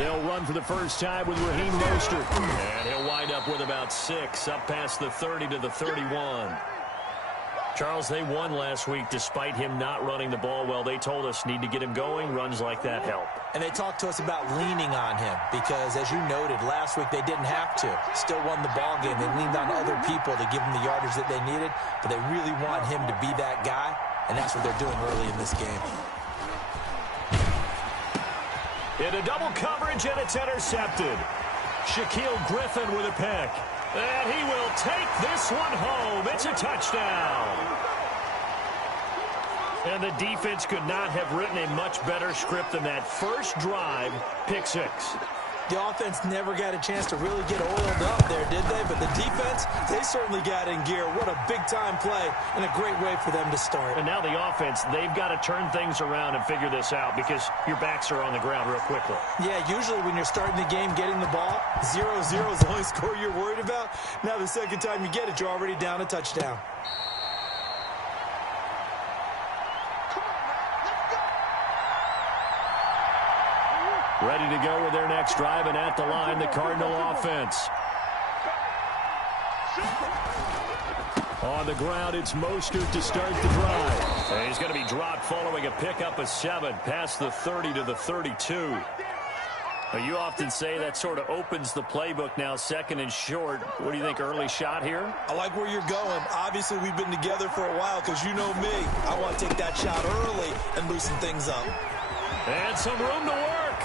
They'll run for the first time with Raheem Mostert. And he'll wind up with about 6, up past the 30 to the 31. Charles, they won last week despite him not running the ball well. They told us need to get him going. Runs like that help. And they talked to us about leaning on him because, as you noted, last week they didn't have to. Still won the ball game. They leaned on other people to give them the yardage that they needed, but they really want him to be that guy, and that's what they're doing early in this game. Into double coverage, and it's intercepted. Shaquill Griffin with a pick. And he will take this one home. It's a touchdown. And the defense could not have written a much better script than that first drive, pick 6. The offense never got a chance to really get oiled up there, did they? But the defense, they certainly got in gear. What a big-time play and a great way for them to start. And now the offense, they've got to turn things around and figure this out because your backs are on the ground real quickly. Yeah, usually when you're starting the game getting the ball, 0-0 is the only score you're worried about. Now the second time you get it, you're already down a touchdown. Ready to go with their next drive, and at the line, the Cardinal offense. On the ground, it's Mostert to start the drive. And he's going to be dropped following a pickup of 7 past the 30 to the 32. Now, you often say that sort of opens the playbook now, second and short. What do you think, early shot here? I like where you're going. Obviously, we've been together for a while because you know me. I want to take that shot early and loosen things up. And some room to work.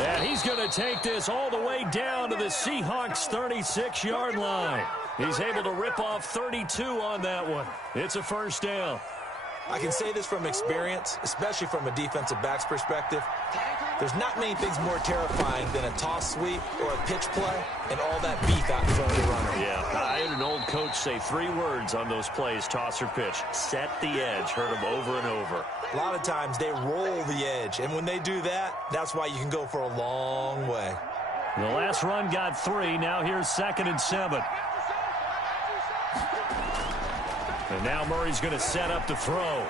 And he's going to take this all the way down to the Seahawks' 36-yard line. He's able to rip off 32 on that one. It's a first down. I can say this from experience, especially from a defensive back's perspective. There's not many things more terrifying than a toss sweep or a pitch play and all that beef out in front of the runner. Yeah, I had an old coach say 3 words on those plays, toss or pitch. Set the edge. Heard him over and over. A lot of times they roll the edge, and when they do that, that's why you can go for a long way. The last run got 3. Now here's 2nd and 7. And now Murray's going to set up to throw.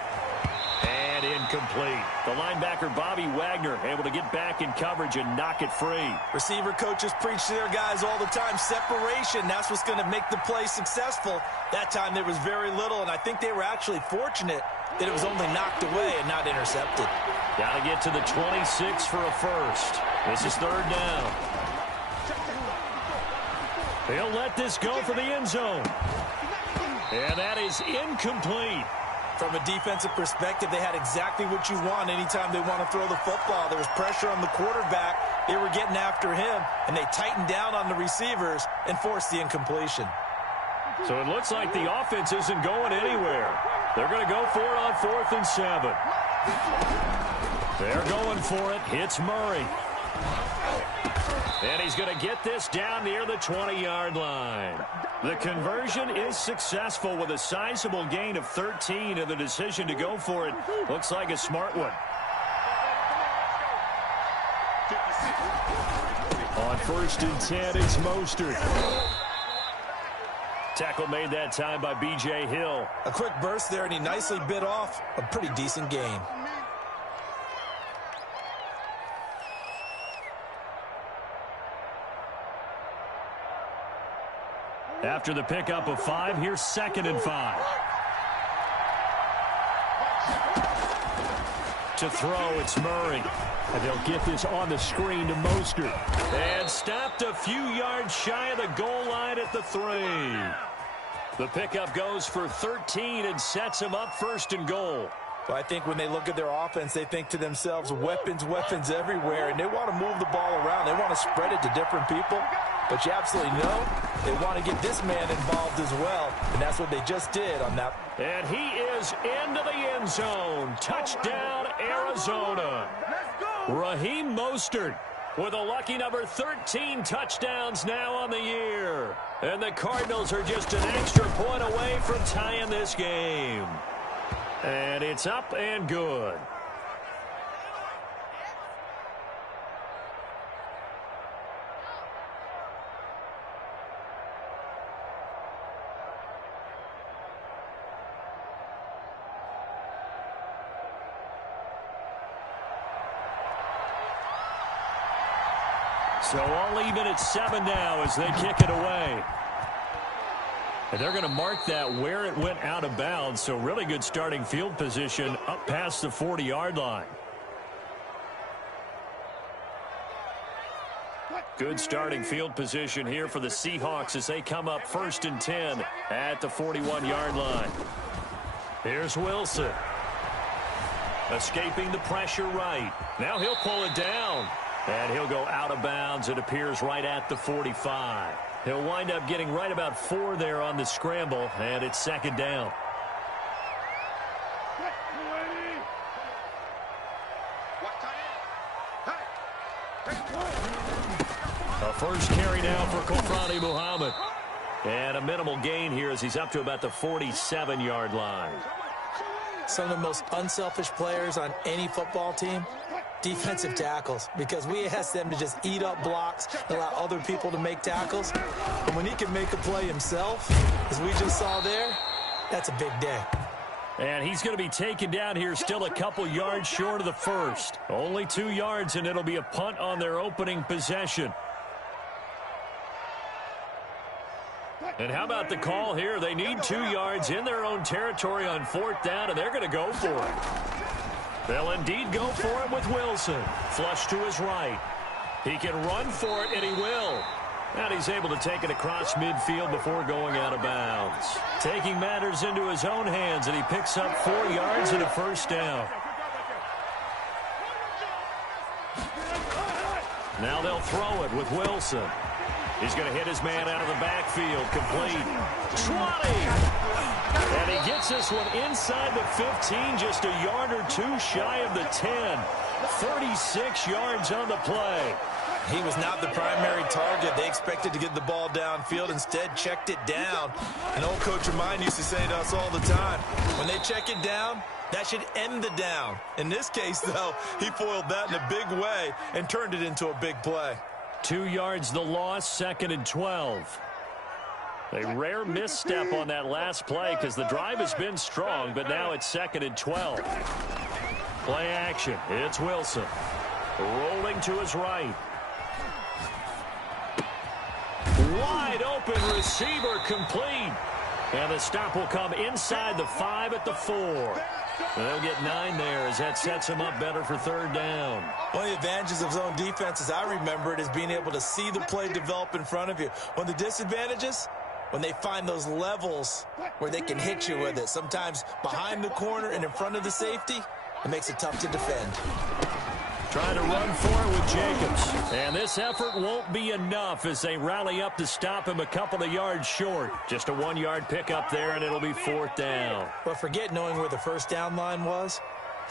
And incomplete. The linebacker, Bobby Wagner, able to get back in coverage and knock it free. Receiver coaches preach to their guys all the time. Separation, that's what's going to make the play successful. That time there was very little, and I think they were actually fortunate that it was only knocked away and not intercepted. Got to get to the 26 for a first. This is 3rd down. He'll let this go for the end zone. And that is incomplete. From a defensive perspective, they had exactly what you want anytime they want to throw the football. There was pressure on the quarterback. They were getting after him, and they tightened down on the receivers and forced the incompletion. So it looks like the offense isn't going anywhere. They're going to go for it on 4th and 7. They're going for it. Hits Murray. And he's going to get this down near the 20-yard line. The conversion is successful with a sizable gain of 13, and the decision to go for it looks like a smart one. On 1st and 10, it's Mostert. Tackle made that time by B.J. Hill. A quick burst there, and he nicely bit off a pretty decent gain. After the pickup of 5, here's 2nd and 5. To throw, it's Murray. And they'll get this on the screen to Mostert. And stopped a few yards shy of the goal line at the 3. The pickup goes for 13 and sets him up 1st and goal. Well, I think when they look at their offense, they think to themselves, weapons, weapons everywhere, and they want to move the ball around. They want to spread it to different people. But you absolutely know they want to get this man involved as well, and that's what they just did on that. And he is into the end zone. Touchdown, Arizona. Raheem Mostert with a lucky number 13 touchdowns now on the year. And the Cardinals are just an extra point away from tying this game. And it's up and good. So all even at 7 now as they kick it away. And they're going to mark that where it went out of bounds. So really good starting field position up past the 40-yard line. Good starting field position here for the Seahawks as they come up 1st and 10 at the 41-yard line. Here's Wilson. Escaping the pressure right. Now he'll pull it down. And he'll go out of bounds. It appears right at the 45. He'll wind up getting right about 4 there on the scramble, and it's 2nd down. A first carry now for Kofrani Muhammad. And a minimal gain here as he's up to about the 47-yard line. Some of the most unselfish players on any football team, defensive tackles, because we ask them to just eat up blocks and allow other people to make tackles. And when he can make a play himself, as we just saw there, that's a big day. And he's going to be taken down here still a couple yards short of the first. Only 2 yards, and it'll be a punt on their opening possession. And how about the call here? They need 2 yards in their own territory on 4th down, and they're going to go for it. They'll indeed go for it with Wilson. Flush to his right. He can run for it, and he will. And he's able to take it across midfield before going out of bounds. Taking matters into his own hands, and he picks up 4 yards and a first down. Now they'll throw it with Wilson. He's going to hit his man out of the backfield. Complete. 20. And he gets this one inside the 15, just a yard or 2 shy of the 10. 36 yards on the play. He was not the primary target. They expected to get the ball downfield. Instead, checked it down. An old coach of mine used to say to us all the time, when they check it down, that should end the down. In this case, though, he foiled that in a big way and turned it into a big play. 2 yards the loss, 2nd and 12. A rare misstep on that last play because the drive has been strong, but now it's 2nd and 12. Play action. It's Wilson. Rolling to his right. Wide open receiver complete. And the stop will come inside the 5 at the 4. They'll get 9 there as that sets him up better for 3rd down. One of the advantages of zone defense, as I remember it, is being able to see the play develop in front of you. One of the disadvantages, when they find those levels where they can hit you with it, sometimes behind the corner and in front of the safety, it makes it tough to defend. Trying to run for it with Jacobs. And this effort won't be enough as they rally up to stop him a couple of yards short. Just a 1-yard pickup there, and it'll be 4th down. But forget knowing where the first down line was.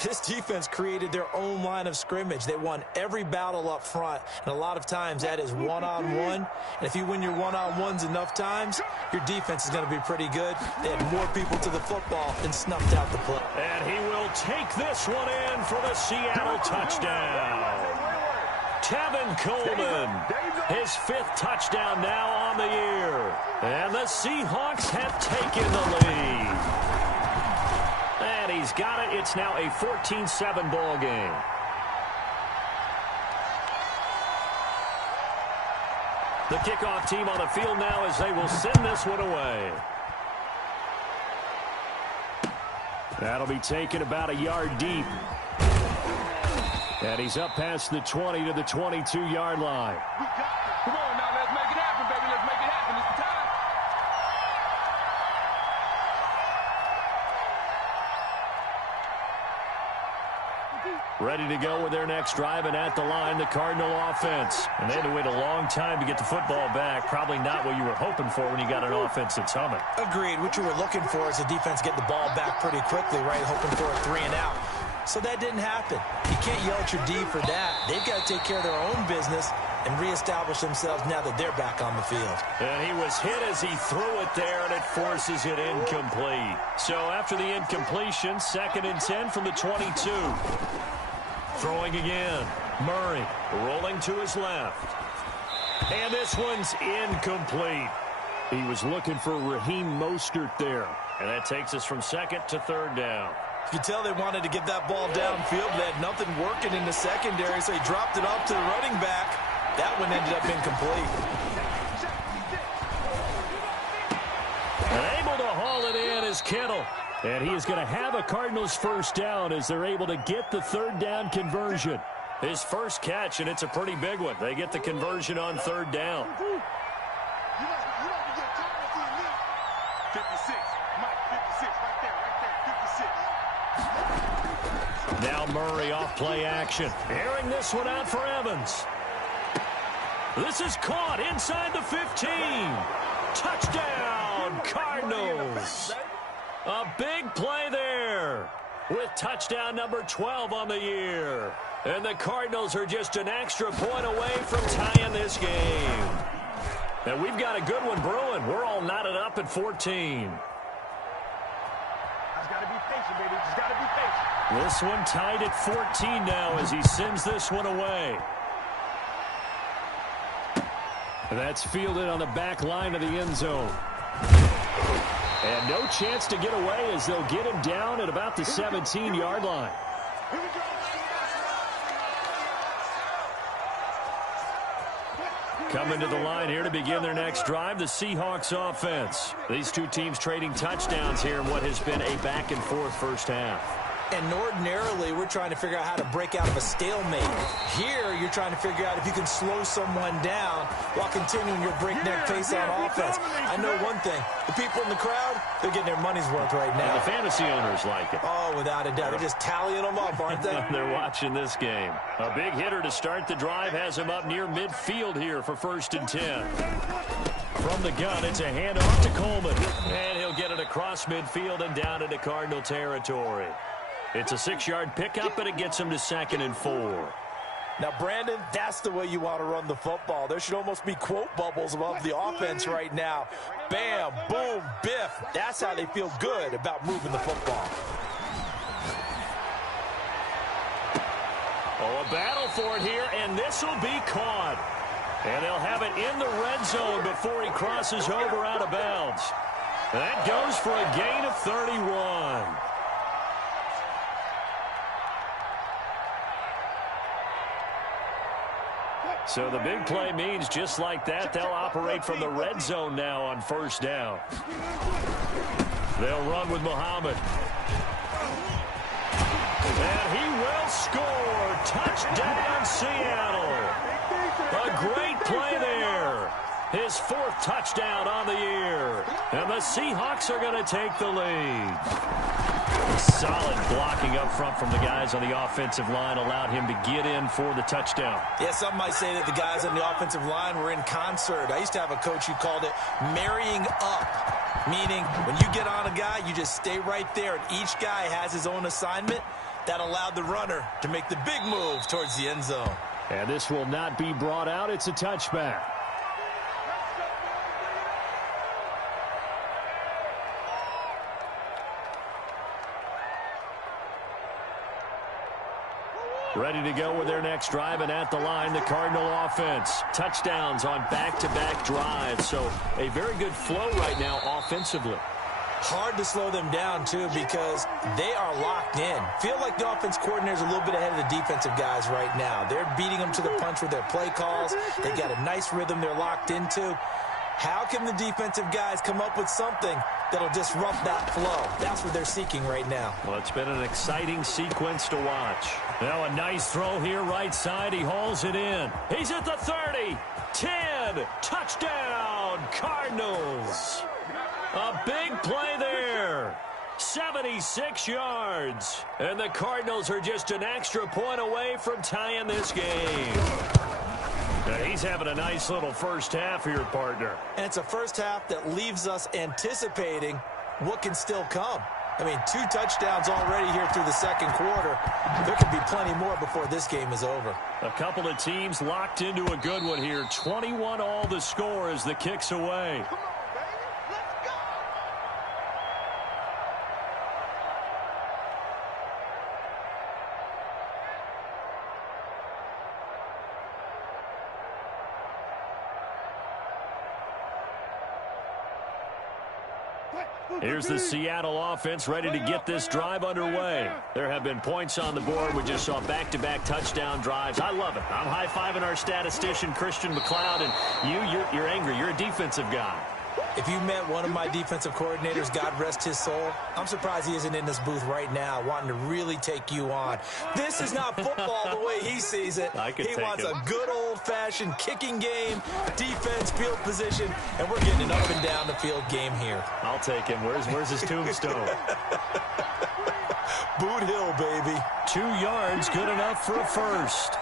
This defense created their own line of scrimmage. They won every battle up front, and a lot of times that is one-on-one. And if you win your one-on-ones enough times, your defense is going to be pretty good. They had more people to the football and snuffed out the play. And he will take this one in for the Seattle touchdown. Tevin Coleman, his 5th touchdown now on the year. And the Seahawks have taken the lead. And he's got it. It's now a 14-7 ball game. The kickoff team on the field now as they will send this one away. That'll be taken about a yard deep. And he's up past the 20 to the 22-yard line. Come on now, let's make it happen, baby. Let's make it happen. It's the time. Ready to go with their next drive, and at the line, the Cardinal offense. And they had to wait a long time to get the football back. Probably not what you were hoping for when you got an offense that's humming. Agreed. What you were looking for is the defense get the ball back pretty quickly, right? Hoping for a 3 and out. So that didn't happen. You can't yell at your D for that. They've got to take care of their own business and reestablish themselves now that they're back on the field. And he was hit as he threw it there, and it forces it incomplete. So after the incompletion, 2nd and 10 from the 22. Throwing again. Murray rolling to his left. And this one's incomplete. He was looking for Raheem Mostert there. And that takes us from 2nd to 3rd down. You could tell they wanted to get that ball downfield. They had nothing working in the secondary, so he dropped it off to the running back. That one ended up incomplete. And able to haul it in is Kittle. And he is going to have a Cardinals first down as they're able to get the third down conversion. His first catch, and it's a pretty big one. They get the conversion on third down. 56. Mike, 56. Right there. 56. Now Murray off play action. Airing this one out for Evans. This is caught inside the 15. Touchdown, Cardinals. A big play there with touchdown number 12 on the year. And the Cardinals are just an extra point away from tying this game. And we've got a good one brewing. We're all knotted up at 14. Just got to be patient, baby. Just got to be patient. This one tied at 14 now as he sends this one away. That's fielded on the back line of the end zone. And no chance to get away as they'll get him down at about the 17-yard line. Coming to the line here to begin their next drive, the Seahawks offense. These two teams trading touchdowns here in what has been a back-and-forth first half. And ordinarily, we're trying to figure out how to break out of a stalemate. Here, you're trying to figure out if you can slow someone down while continuing your breakneck pace on offense. I know one thing. The people in the crowd, they're getting their money's worth right now. And the fantasy owners like it. Oh, without a doubt. They're just tallying them up, aren't they? They're watching this game. A big hitter to start the drive has him up near midfield here for 1st and 10. From the gun, it's a handoff to Coleman. And he'll get it across midfield and down into Cardinal territory. It's a 6-yard pickup, and it gets him to 2nd and 4. Now, Brandon, that's the way you want to run the football. There should almost be quote bubbles above the offense right now. Bam, boom, biff. That's how they feel good about moving the football. Oh, a battle for it here, and this will be caught. And they'll have it in the red zone before he crosses over out of bounds. That goes for a gain of 31. So the big play means just like that, they'll operate from the red zone now on 1st down. They'll run with Muhammad. And he will score. Touchdown, Seattle. A great play there. His 4th touchdown on the year. And the Seahawks are going to take the lead. Solid blocking up front from the guys on the offensive line allowed him to get in for the touchdown. Yeah, some might say that the guys on the offensive line were in concert. I used to have a coach who called it marrying up, meaning when you get on a guy, you just stay right there, and each guy has his own assignment. That allowed the runner to make the big move towards the end zone. And this will not be brought out. It's a touchback. Ready to go with their next drive, and at the line, the Cardinal offense. Touchdowns on back-to-back drives, so a very good flow right now offensively. Hard to slow them down, too, because they are locked in. Feel like the offense coordinator's a little bit ahead of the defensive guys right now. They're beating them to the punch with their play calls. They got a nice rhythm they're locked into. How can the defensive guys come up with something that'll disrupt that flow? That's what they're seeking right now. Well, it's been an exciting sequence to watch. Now a nice throw here right side. He hauls it in. He's at the 30. 10. Touchdown, Cardinals. A big play there. 76 yards. And the Cardinals are just an extra point away from tying this game. Now he's having a nice little first half here, partner. And it's a first half that leaves us anticipating what can still come. I mean, 2 touchdowns already here through the second quarter. There could be plenty more before this game is over. A couple of teams locked into a good one here. 21 all the score as the kick's away. What? Here's the Seattle offense ready to get this drive underway. There have been points on the board. We just saw back-to-back touchdown drives. I love it. I'm high-fiving our statistician, Christian McLeod, and you're angry. You're a defensive guy. If you met one of my defensive coordinators, God rest his soul, I'm surprised he isn't in this booth right now wanting to really take you on. This is not football the way he sees it. He wants a good old-fashioned kicking game, defense, field position, and we're getting an up and down the field game here. I'll take him. Where's his tombstone? Boot Hill, baby. 2 yards, good enough for a first.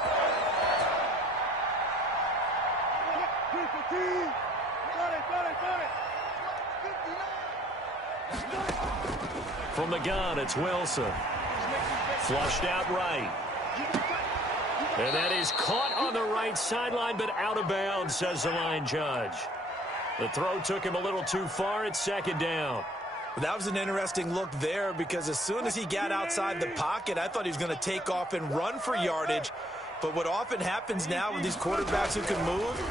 From the gun, it's Wilson. Flushed out right. And that is caught on the right sideline, but out of bounds, says the line judge. The throw took him a little too far. It's second down. That was an interesting look there because as soon as he got outside the pocket, I thought he was going to take off and run for yardage. But what often happens now with these quarterbacks who can move,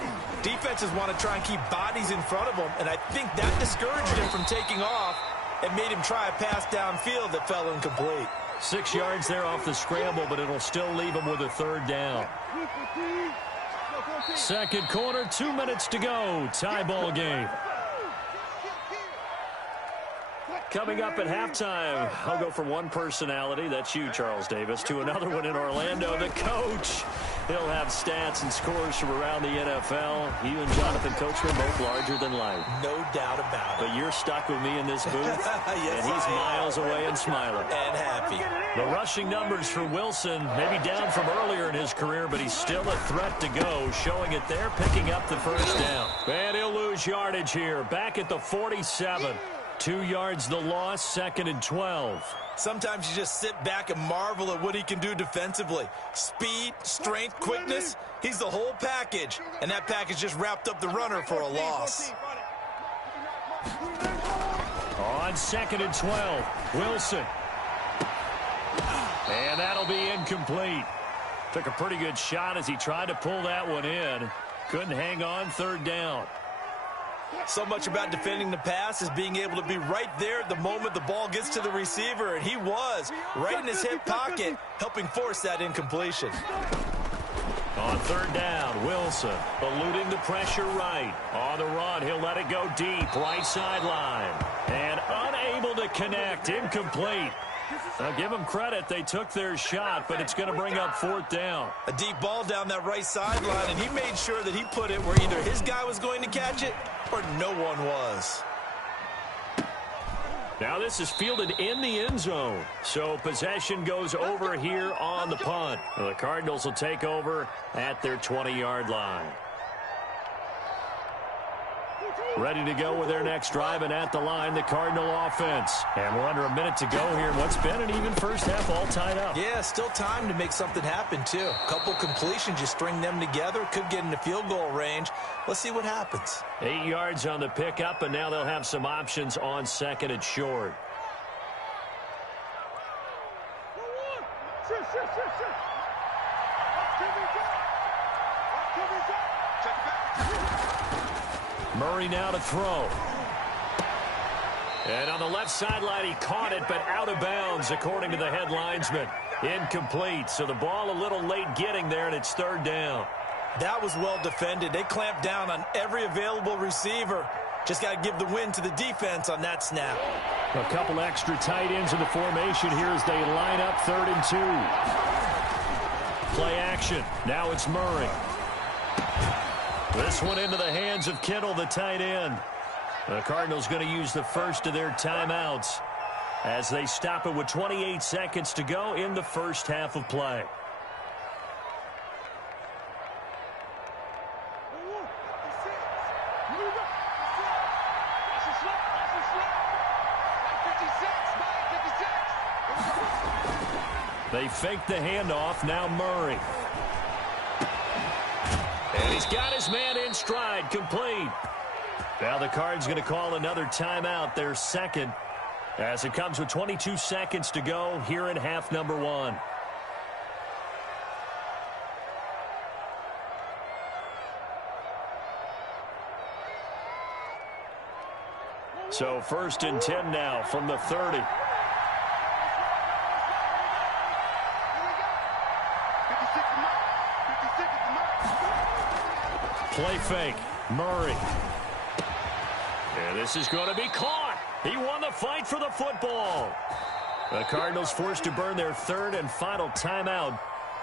defenses want to try and keep bodies in front of them, and I think that discouraged him from taking off and made him try a pass downfield that fell incomplete. 6 yards there off the scramble, but it'll still leave him with a third down. Second quarter, 2 minutes to go. Tie ball game. Coming up at halftime, I'll go from one personality, that's you, Charles Davis, to another one in Orlando, the coach. He'll have stats and scores from around the NFL. You and Jonathan Coachman both larger than life. No doubt about it. But you're stuck with me in this booth, yes, and he's miles away and smiling. And happy. The rushing numbers for Wilson, maybe down from earlier in his career, but he's still a threat to go, showing it there, picking up the first down. And he'll lose yardage here, back at the 47. 2 yards the loss, second and 12. Sometimes you just sit back and marvel at what he can do defensively. Speed, strength, quickness, he's the whole package. And that package just wrapped up the runner for a loss. On second and 12, Wilson. And that'll be incomplete. Took a pretty good shot as he tried to pull that one in. Couldn't hang on, third down. So much about defending the pass is being able to be right there at the moment the ball gets to the receiver, and he was right in his hip pocket, helping force that incompletion. On third down, Wilson eluding the pressure right. On the run, he'll let it go deep, right sideline. And unable to connect, incomplete. Now give them credit, they took their shot, but it's going to bring up fourth down. A deep ball down that right sideline, and he made sure that he put it where either his guy was going to catch it or no one was. Now this is fielded in the end zone, so possession goes over here on the punt. The Cardinals will take over at their 20-yard line. Ready to go with their next drive, and at the line, the Cardinal offense. And we're under a minute to go here in what's been an even first half, all tied up. Yeah, still time to make something happen, too. A couple completions, you string them together, could get into field goal range. Let's see what happens. 8 yards on the pickup, and now they'll have some options on second and short. Murray now to throw. And on the left sideline, he caught it, but out of bounds, according to the head linesman. Incomplete, so the ball a little late getting there, and it's third down. That was well defended. They clamped down on every available receiver. Just got to give the win to the defense on that snap. A couple extra tight ends in the formation here as they line up third and 2. Play action. Now it's Murray. This one into the hands of Kittle, the tight end. The Cardinals going to use the first of their timeouts as they stop it with 28 seconds to go in the first half of play. They fake the handoff. Now Murray. And he's got his man in stride, complete. Now the Cards going to call another timeout, their second, as it comes with 22 seconds to go here in half number 1. So 1st and 10 now from the 30. Play fake. Murray. And this is going to be caught. He won the fight for the football. The Cardinals forced to burn their 3rd and final timeout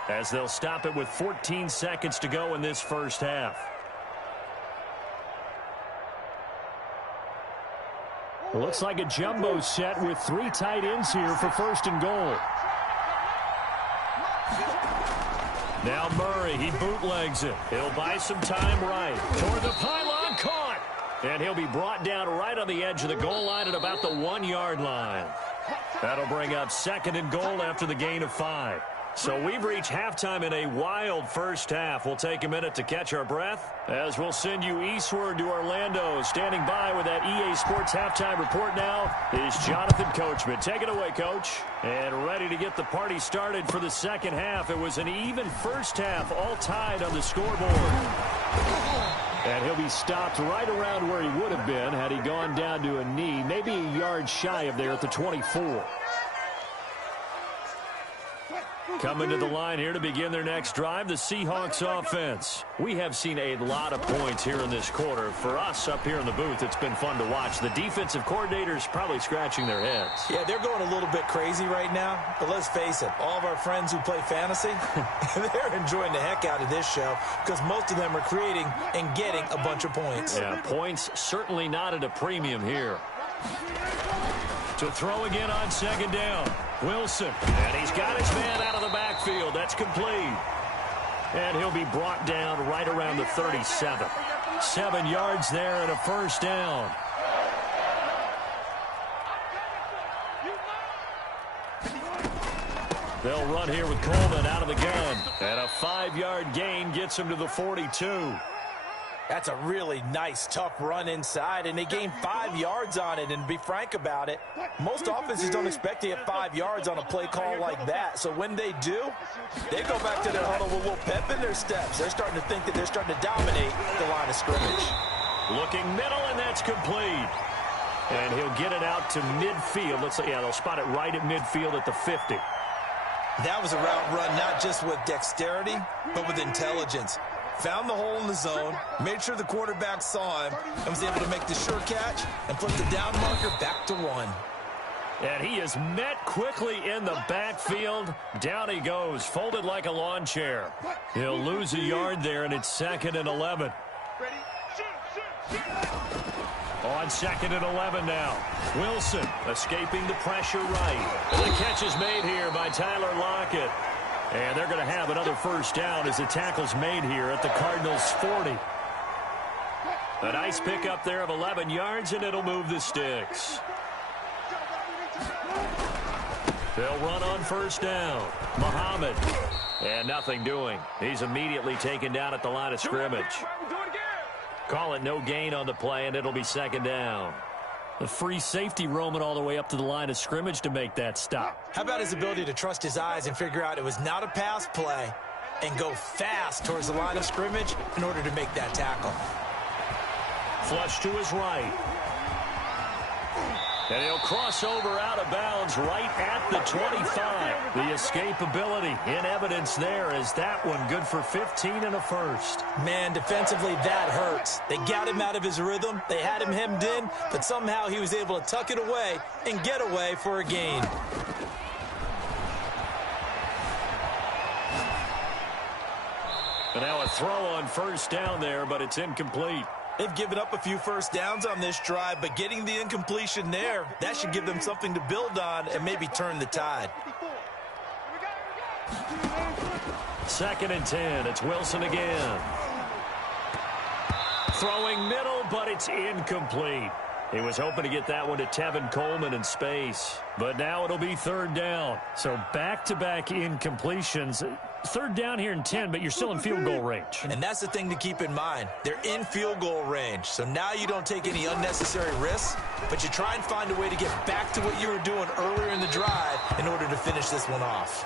as they'll stop it with 14 seconds to go in this first half. Looks like a jumbo set with 3 tight ends here for 1st and goal. Now Murray, he bootlegs it. He'll buy some time right. Toward the pylon, caught. And he'll be brought down right on the edge of the goal line at about the 1-yard line. That'll bring up 2nd and goal after the gain of 5. So we've reached halftime in a wild first half. We'll take a minute to catch our breath as we'll send you eastward to Orlando. Standing by with that EA Sports halftime report now is Jonathan Coachman. Take it away, Coach. And ready to get the party started for the second half. It was an even first half, all tied on the scoreboard. And he'll be stopped right around where he would have been had he gone down to a knee, maybe a yard shy of there at the 24. Coming to the line here to begin their next drive, the Seahawks offense. We have seen a lot of points here in this quarter. For us up here in the booth, it's been fun to watch. The defensive coordinators probably scratching their heads. Yeah, they're going a little bit crazy right now. But let's face it, all of our friends who play fantasy, they're enjoying the heck out of this show because most of them are creating and getting a bunch of points. Yeah, points certainly not at a premium here. To throw again on 2nd down. Wilson. And he's got his man out of the backfield. That's complete. And he'll be brought down right around the 37. 7 yards there and a 1st down. They'll run here with Coleman out of the gun. And a 5-yard gain gets him to the 42. That's a really nice, tough run inside, and they gained 5 yards on it. And to be frank about it, most offenses don't expect to get 5 yards on a play call like that. So when they do, they go back to their huddle with a little pep in their steps. They're starting to think that they're starting to dominate the line of scrimmage. Looking middle, and that's complete. And he'll get it out to midfield. They'll spot it right at midfield at the 50. That was a route run not just with dexterity, but with intelligence. Found the hole in the zone, made sure the quarterback saw him, and was able to make the sure catch and flip the down marker back to 1. And he is met quickly in the backfield. Down he goes, folded like a lawn chair. He'll lose a yard there, and it's 2nd and 11. On 2nd and 11 now. Wilson escaping the pressure right. And the catch is made here by Tyler Lockett. And they're going to have another 1st down as the tackle's made here at the Cardinals' 40. A nice pickup there of 11 yards, and it'll move the sticks. They'll run on 1st down. Muhammad. And nothing doing. He's immediately taken down at the line of scrimmage. Call it no gain on the play, and it'll be 2nd down. The free safety roaming all the way up to the line of scrimmage to make that stop. How about his ability to trust his eyes and figure out it was not a pass play and go fast towards the line of scrimmage in order to make that tackle. Flush to his right. And he'll cross over out of bounds right at the 25. The escapability in evidence there as that one good for 15 and a 1st. Man, defensively, that hurts. They got him out of his rhythm. They had him hemmed in, but somehow he was able to tuck it away and get away for a gain. And now a throw on 1st down there, but it's incomplete. They've given up a few 1st downs on this drive, but getting the incompletion there, that should give them something to build on and maybe turn the tide. 2nd and 10. It's Wilson again. Throwing middle, but it's incomplete. He was hoping to get that one to Tevin Coleman in space. But now it'll be 3rd down. So back-to-back incompletions. 3rd down here and 10, but you're still in field goal range. And that's the thing to keep in mind. They're in field goal range. So now you don't take any unnecessary risks, but you try and find a way to get back to what you were doing earlier in the drive in order to finish this one off.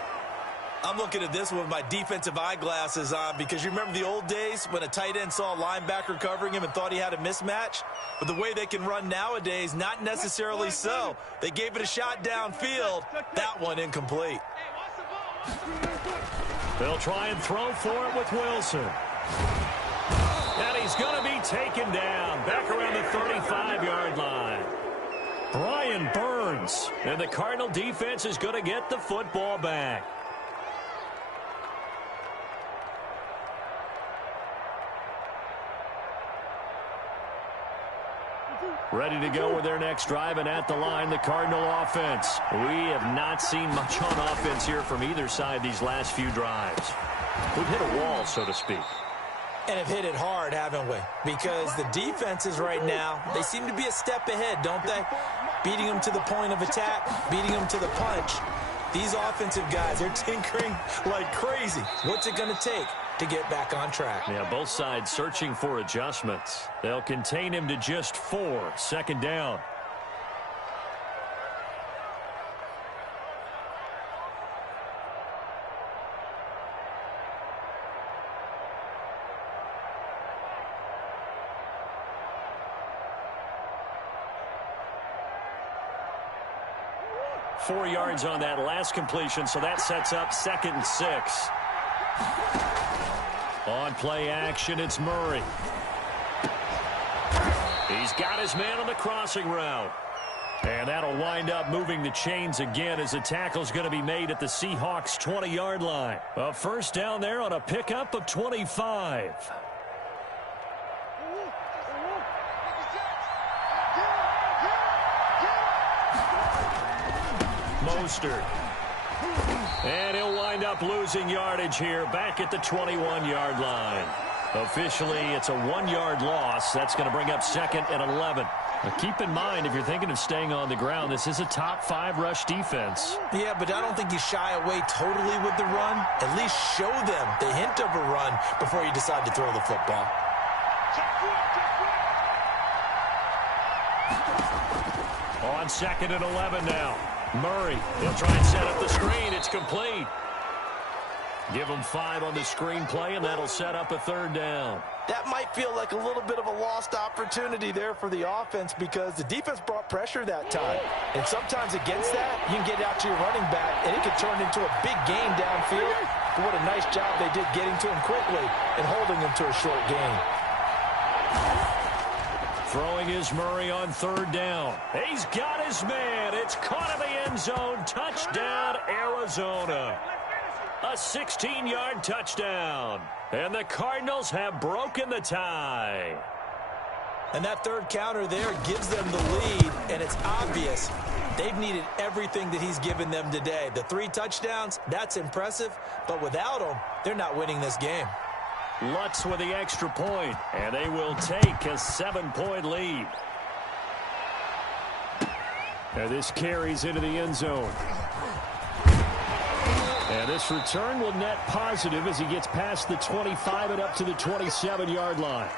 I'm looking at this one with my defensive eyeglasses on because you remember the old days when a tight end saw a linebacker covering him and thought he had a mismatch? But the way they can run nowadays, not necessarily so. They gave it a shot downfield. That one incomplete. They'll try and throw for it with Wilson. And he's going to be taken down back around the 35-yard line. Brian Burns. And the Cardinal defense is going to get the football back. Ready to go with their next drive, and at the line, the Cardinal offense. We have not seen much on offense here from either side these last few drives. We've hit a wall, so to speak. And have hit it hard, haven't we? Because the defenses right now, they seem to be a step ahead, don't they? Beating them to the point of attack, beating them to the punch. These offensive guys, they're tinkering like crazy. What's it going to take to get back on track? Yeah, both sides searching for adjustments. They'll contain him to just 4. Second down. Four yards on that last completion, so that sets up 2nd and 6. On play action, it's Murray. He's got his man on the crossing route. And that'll wind up moving the chains again as the tackle's going to be made at the Seahawks' 20-yard line. A first down there on a pickup of 25. Mostert. And he'll wind up losing yardage here back at the 21-yard line. Officially, it's a 1-yard loss. That's going to bring up 2nd and 11. Now, keep in mind, if you're thinking of staying on the ground, this is a top 5 rush defense. Yeah, but I don't think you shy away totally with the run. At least show them the hint of a run before you decide to throw the football. On 2nd and 11 now. Murray, he'll try and set up the screen. It's complete. Give him 5 on the screenplay, and that'll set up a 3rd down. That might feel like a little bit of a lost opportunity there for the offense because the defense brought pressure that time. And sometimes against that, you can get out to your running back, and it could turn into a big gain downfield. But what a nice job they did getting to him quickly and holding him to a short gain. Throwing is Murray on 3rd down. He's got his man. It's caught in the end zone. Touchdown, Arizona. A 16-yard touchdown. And the Cardinals have broken the tie. And that 3rd counter there gives them the lead, and it's obvious they've needed everything that he's given them today. The 3 touchdowns, that's impressive, but without him, they're not winning this game. Lutz with the extra point, and they will take a 7-point lead. And this carries into the end zone. And this return will net positive as he gets past the 25 and up to the 27-yard line.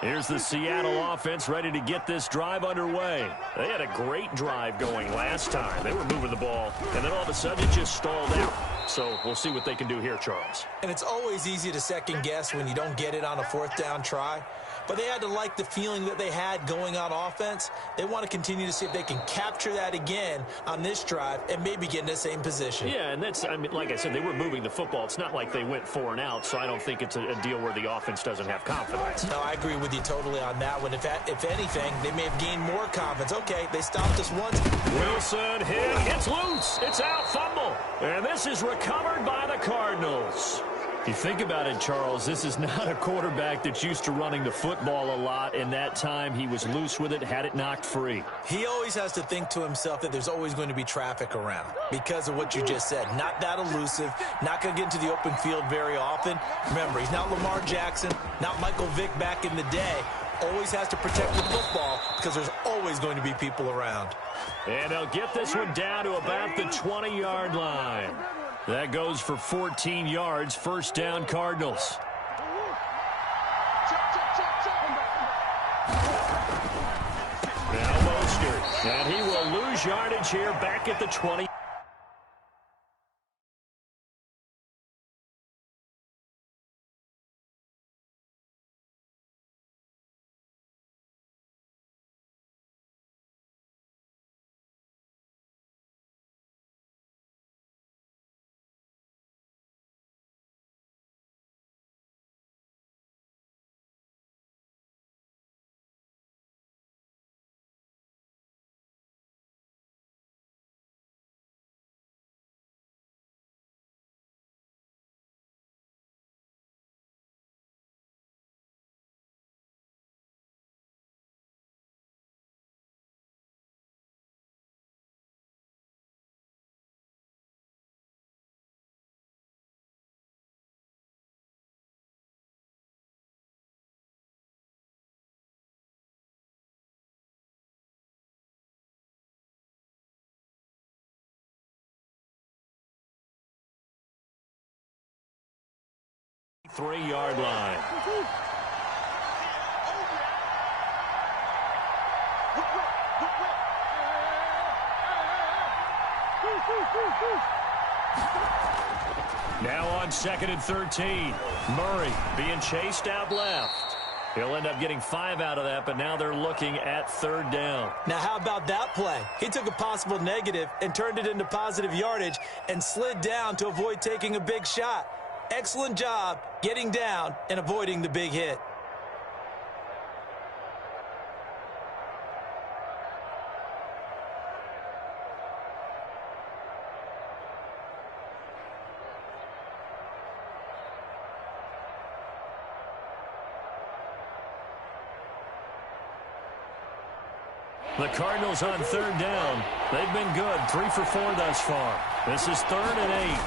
Here's the Seattle offense ready to get this drive underway. They had a great drive going last time. They were moving the ball, and then all of a sudden it just stalled out. So we'll see what they can do here, Charles. And it's always easy to second guess when you don't get it on a 4th down try. But they had to like the feeling that they had going on offense. They want to continue to see if they can capture that again on this drive and maybe get in the same position. Yeah, and that's, I mean, like I said, they were moving the football. It's not like they went 4 and out, so I don't think it's a deal where the offense doesn't have confidence. No, I agree with you totally on that one. If anything, they may have gained more confidence. Okay, they stopped us once. Wilson hit. It's loose. It's out. Fumble. And this is recovered by the Cardinals. If you think about it, Charles, this is not a quarterback that's used to running the football a lot. In that time, he was loose with it, had it knocked free. He always has to think to himself that there's always going to be traffic around because of what you just said. Not that elusive, not going to get into the open field very often. Remember, he's not Lamar Jackson, not Michael Vick back in the day. Always has to protect the football because there's always going to be people around. And they'll get this one down to about the 20-yard line. That goes for 14 yards. First down, Cardinals. Now Mostert. And he will lose yardage here back at the 20. Three-yard line. Now on 2nd and 13. Murray being chased out left. He'll end up getting 5 out of that, but now they're looking at 3rd down. Now, how about that play? He took a possible negative and turned it into positive yardage and slid down to avoid taking a big shot. Excellent job getting down and avoiding the big hit. The Cardinals on 3rd down. They've been good, 3 for 4 thus far. This is 3rd and 8.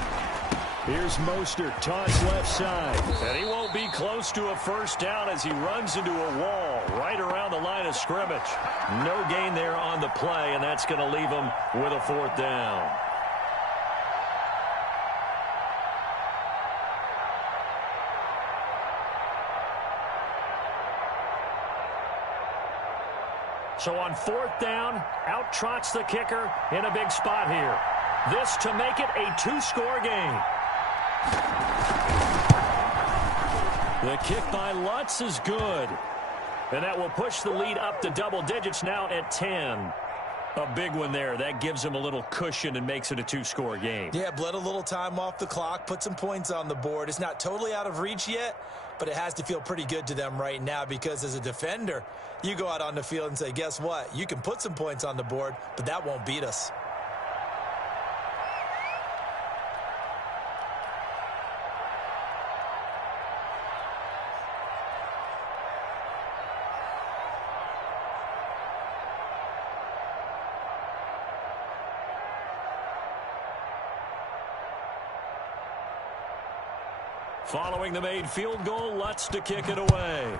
Here's Mostert, toss left side. And he won't be close to a 1st down as he runs into a wall right around the line of scrimmage. No gain there on the play, and that's going to leave him with a 4th down. So on 4th down, out trots the kicker in a big spot here. This to make it a 2-score game. The kick by Lutz is good. And that will push the lead up to double digits now at 10. A big one there. That gives him a little cushion and makes it a 2-score game. Yeah, bled a little time off the clock, put some points on the board. It's not totally out of reach yet, but it has to feel pretty good to them right now because as a defender, you go out on the field and say, guess what? You can put some points on the board, but that won't beat us. Following the made field goal, Lutz to kick it away.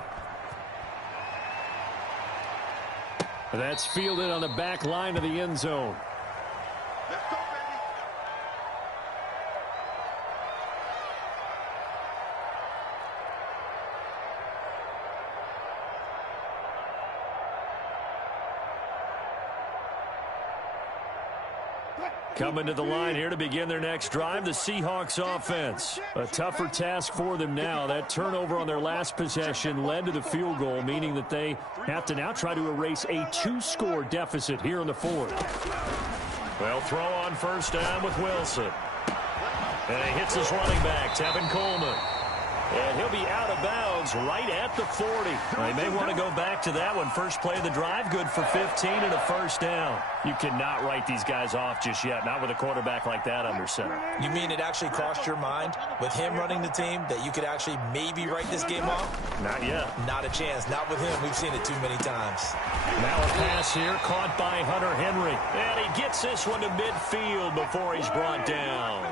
That's fielded on the back line of the end zone. Let's go, baby. Coming to the line here to begin their next drive, the Seahawks offense. A tougher task for them now. That turnover on their last possession led to the field goal, meaning that they have to now try to erase a 2-score deficit here in the 4th. Well, throw on 1st down with Wilson. And he hits his running back, Tevin Coleman. And he'll be out of bounds right at the 40. They may want to go back to that one. First play of the drive, good for 15 and a 1st down. You cannot write these guys off just yet, not with a quarterback like that under center. You mean it actually crossed your mind with him running the team that you could actually maybe write this game off? Not yet. Not a chance. Not with him. We've seen it too many times. Now a pass here caught by Hunter Henry. And he gets this one to midfield before he's brought down.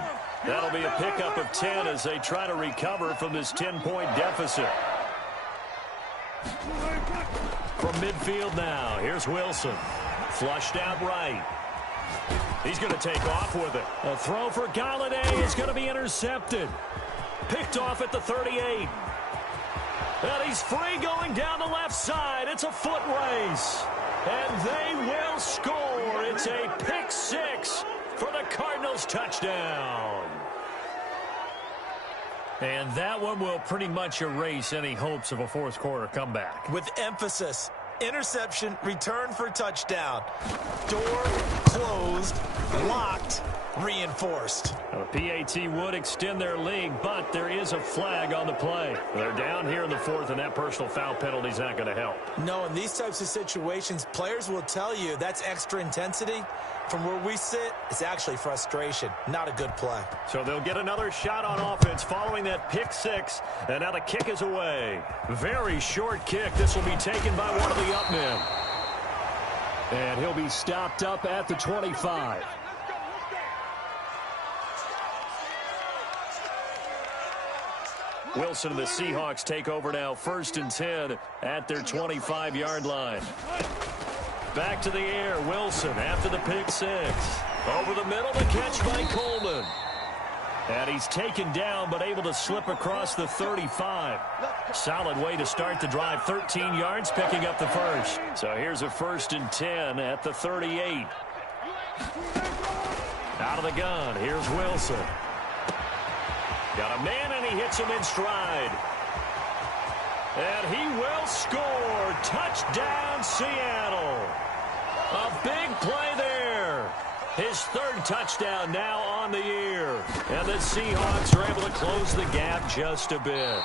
That'll be a pickup of 10 as they try to recover from this 10-point deficit. From midfield now, here's Wilson. Flushed out right. He's going to take off with it. A throw for Galladay is going to be intercepted. Picked off at the 38. And he's free going down the left side. It's a foot race. And they will score. It's a pick six for the Cardinals touchdown. And that one will pretty much erase any hopes of a fourth quarter comeback. With emphasis, interception, return for touchdown. Door closed, locked, reinforced. The PAT would extend their lead, but there is a flag on the play. They're down here in the fourth, and that personal foul penalty is not going to help. No, in these types of situations, players will tell you that's extra intensity. From where we sit, it's actually frustration, not a good play. So they'll get another shot on offense following that pick six, and now the kick is away. Very short kick. This will be taken by one of the up men. And he'll be stopped up at the 25. Wilson and the Seahawks take over now, 1st and 10 at their 25-yard line. Back to the air, Wilson after the pick six. Over the middle, the catch by Coleman. And he's taken down, but able to slip across the 35. Solid way to start the drive, 13 yards, picking up the first. So here's a 1st and 10 at the 38. Out of the gun, here's Wilson. Got a man, and he hits him in stride. And he will score. Touchdown, Seattle. A big play there. His 3rd touchdown now on the year. And the Seahawks are able to close the gap just a bit.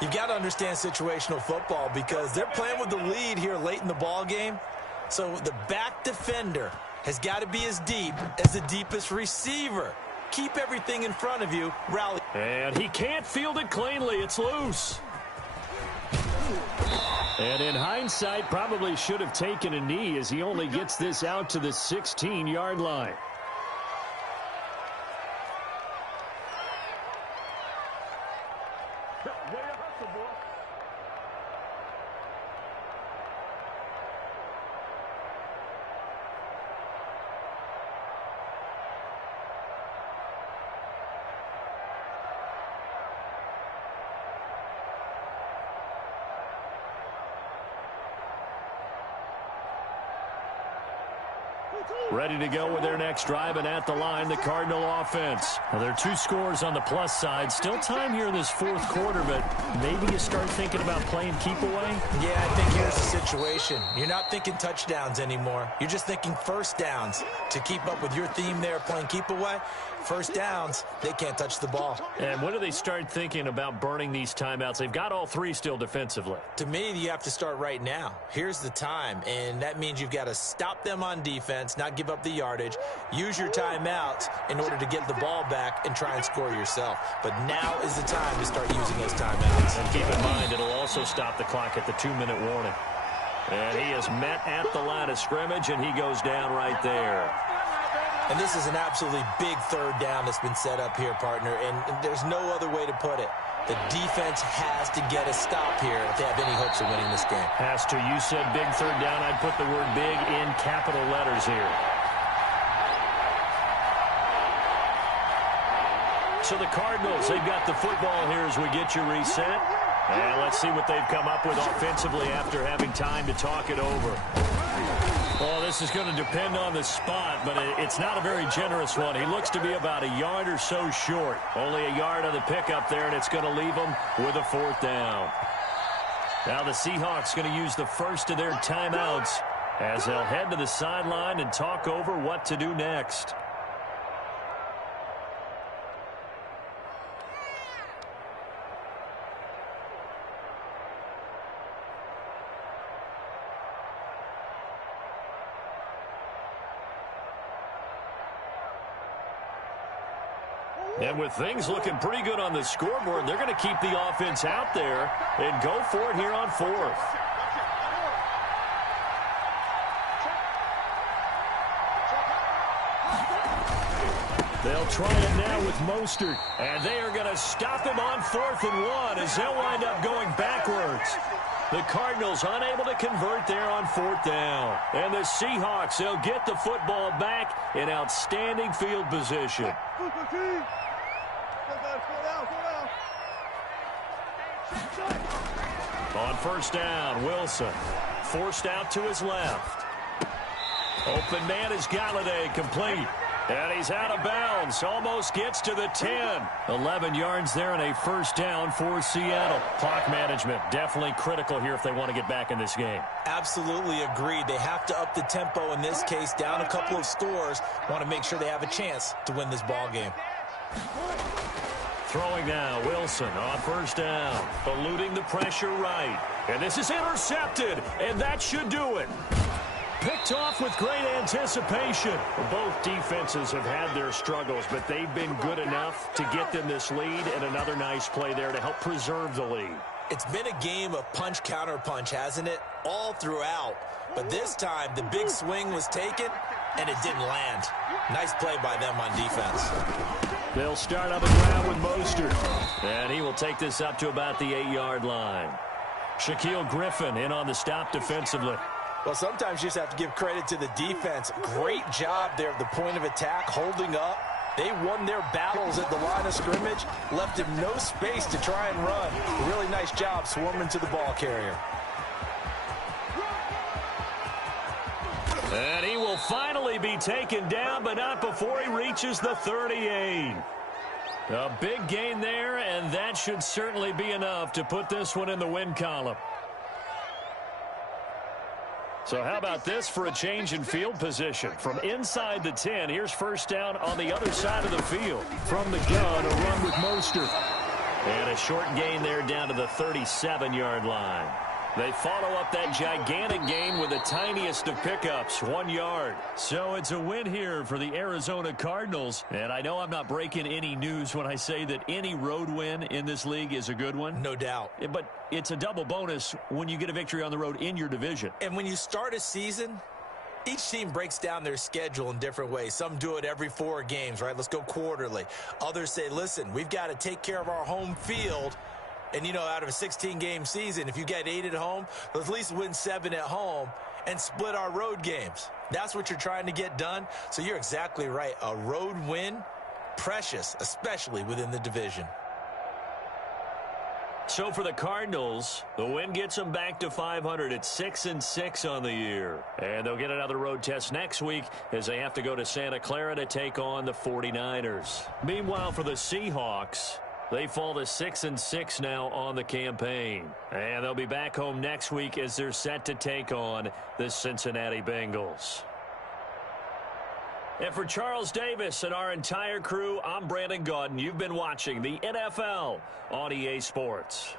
You've got to understand situational football because they're playing with the lead here late in the ball game. So the back defender has got to be as deep as the deepest receiver. Keep everything in front of you. Rally. And he can't field it cleanly. It's loose. And in hindsight, probably should have taken a knee as he only gets this out to the 16-yard line. Ready to go with their next drive, and at the line, the Cardinal offense. Now, there are 2 scores on the plus side. Still time here in this 4th quarter, but maybe you start thinking about playing keep away? Yeah, I think here's the situation. You're not thinking touchdowns anymore. You're just thinking first downs. To keep up with your theme there, playing keep away, first downs, they can't touch the ball. And when do they start thinking about burning these timeouts? They've got all 3 still defensively. To me, you have to start right now. Here's the time, and that means you've got to stop them on defense, not give up the yardage, use your timeouts in order to get the ball back and try and score yourself. But now is the time to start using those timeouts. And keep in mind, it'll also stop the clock at the 2-minute warning. And he is met at the line of scrimmage, and he goes down right there. And this is an absolutely big 3rd down that's been set up here, partner, and there's no other way to put it. The defense has to get a stop here if they have any hopes of winning this game. Has to. You said big 3rd down. I'd put the word big in capital letters here. So the Cardinals, they've got the football here as we get you reset. And let's see what they've come up with offensively after having time to talk it over. Well, this is going to depend on the spot, but it's not a very generous one. He looks to be about a yard or so short. Only a yard on the pickup there, and it's going to leave him with a 4th down. Now the Seahawks going to use the first of their timeouts as they'll head to the sideline and talk over what to do next. And with things looking pretty good on the scoreboard, they're going to keep the offense out there and go for it here on 4th. They'll try it now with Mostert, and they are going to stop him on 4th and 1 as they'll wind up going backwards. The Cardinals unable to convert there on 4th down. And the Seahawks, they'll get the football back in outstanding field position. On first down, Wilson forced out to his left. Open man is Galladay, complete. And he's out of bounds. Almost gets to the 10. 11 yards there and a first down for Seattle. Clock management definitely critical here if they want to get back in this game. Absolutely agreed. They have to up the tempo in this case. Down a couple of scores. Want to make sure they have a chance to win this ball game. Throwing now, Wilson on first down. Eluding the pressure right. And this is intercepted. And that should do it. Picked off with great anticipation. Both defenses have had their struggles, but they've been good enough to get them this lead, and another nice play there to help preserve the lead. It's been a game of punch-counter-punch, hasn't it? All throughout. But this time, the big swing was taken, and it didn't land. Nice play by them on defense. They'll start on the ground with Mostert, and he will take this up to about the 8-yard line. Shaquille Griffin in on the stop defensively. Well, sometimes you just have to give credit to the defense. Great job there at the point of attack, holding up. They won their battles at the line of scrimmage, left him no space to try and run. A really nice job swarming to the ball carrier. And he will finally be taken down, but not before he reaches the 38. A big gain there, and that should certainly be enough to put this one in the win column. So how about this for a change in field position? From inside the 10, here's first down on the other side of the field. From the gun, a run with Mostert. And a short gain there down to the 37-yard line. They follow up that gigantic gain with the tiniest of pickups, 1 yard. So it's a win here for the Arizona Cardinals. And I know I'm not breaking any news when I say that any road win in this league is a good one. No doubt. But it's a double bonus when you get a victory on the road in your division. And when you start a season, each team breaks down their schedule in different ways. Some do it every 4 games, right? Let's go quarterly. Others say, listen, we've got to take care of our home field. And, you know, out of a 16-game season, if you get 8 at home, let's at least win 7 at home and split our road games. That's what you're trying to get done. So you're exactly right. A road win, precious, especially within the division. So for the Cardinals, the win gets them back to 500 at 6-6 on the year. And they'll get another road test next week as they have to go to Santa Clara to take on the 49ers. Meanwhile, for the Seahawks, they fall to 6-6 now on the campaign. And they'll be back home next week as they're set to take on the Cincinnati Bengals. And for Charles Davis and our entire crew, I'm Brandon Gaudin. You've been watching the NFL on EA Sports.